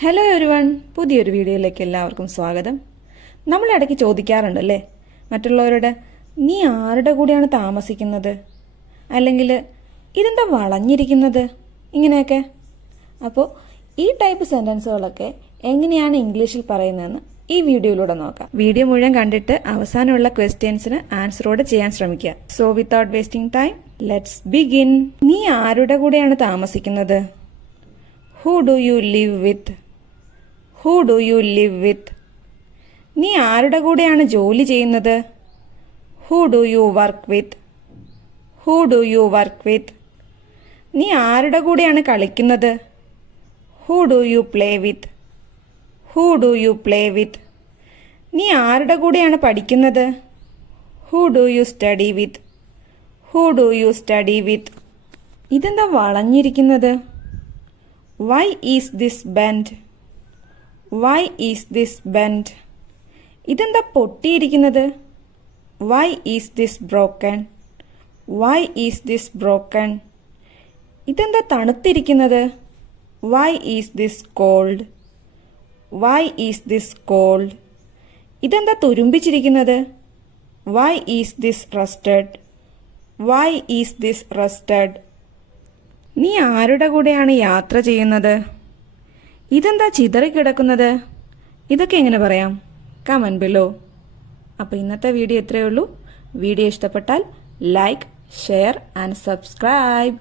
Hello everyone പുതിയൊരു വീഡിയോയിലേക്ക് എല്ലാവർക്കും സ്വാഗതം. നമ്മൾ ഇടയ്ക്ക് ചോദിക്കാറുണ്ടല്ലേ? മറ്റുള്ളവരുടെ നീ ആരുടെ കൂടെയാണ് താമസിക്കുന്നത്? അല്ലെങ്കിൽ ഇതെന്താ വളഞ്ഞിരിക്കുന്നത്? ഇങ്ങനെയൊക്കെ. അപ്പോൾ ഈ ടൈപ്പ് സെന്റൻസുകളൊക്കെ എങ്ങനെയാണ് ഇംഗ്ലീഷിൽ പറയുന്നതെന്ന് ഈ വീഡിയോയിലൂടെ നോക്കാം. വീഡിയോ മുഴുവൻ കണ്ടിട്ട് അവസാനമുള്ള ക്വസ്റ്റ്യൻസിന് ആൻസറോട് ചെയ്യാൻ ശ്രമിക്കുക. So without wasting time let's begin നീ ആരുടെ കൂടെയാണ് താമസിക്കുന്നത്? Who do you live with who do you live with നീ ആരുടെ കൂടെയാണ് ജോലി ചെയ്യുന്നത്? Who do you work with who do you work with നീ ആരുടെ കൂടെയാണ് കളിക്കുന്നത്? Who do you play with who do you play with നീ ആരുടെ കൂടെയാണ് പഠിക്കുന്നത്? Who do you study with who do you study with ഇതെന്താ വളഞ്ഞിരിക്കുന്നത്? Why is this bend why is this bend ഇതെന്താ പൊട്ടിയിരിക്കുന്നത്? Why is this broken why is this broken ഇതെന്താ തണുത്തിരിക്കുന്നത്? Why is this cold why is this cold ഇതെന്താ തുരുമ്പിച്ചിരിക്കുന്നത്? Why is this rusted why is this rusted നീ ആരുടെ കൂടെയാണ് യാത്ര ചെയ്യുന്നത്? ഇതെന്താ ചിതറിക്കിടക്കുന്നത് ഇതൊക്കെ എങ്ങനെ പറയാം? കമൻ ബിലോ അപ്പോൾ ഇന്നത്തെ വീഡിയോ ഇത്രയേ ഉള്ളൂ. വീഡിയോ ഇഷ്ടപ്പെട്ടാൽ ലൈക്ക് ഷെയർ ആൻഡ് സബ്സ്ക്രൈബ്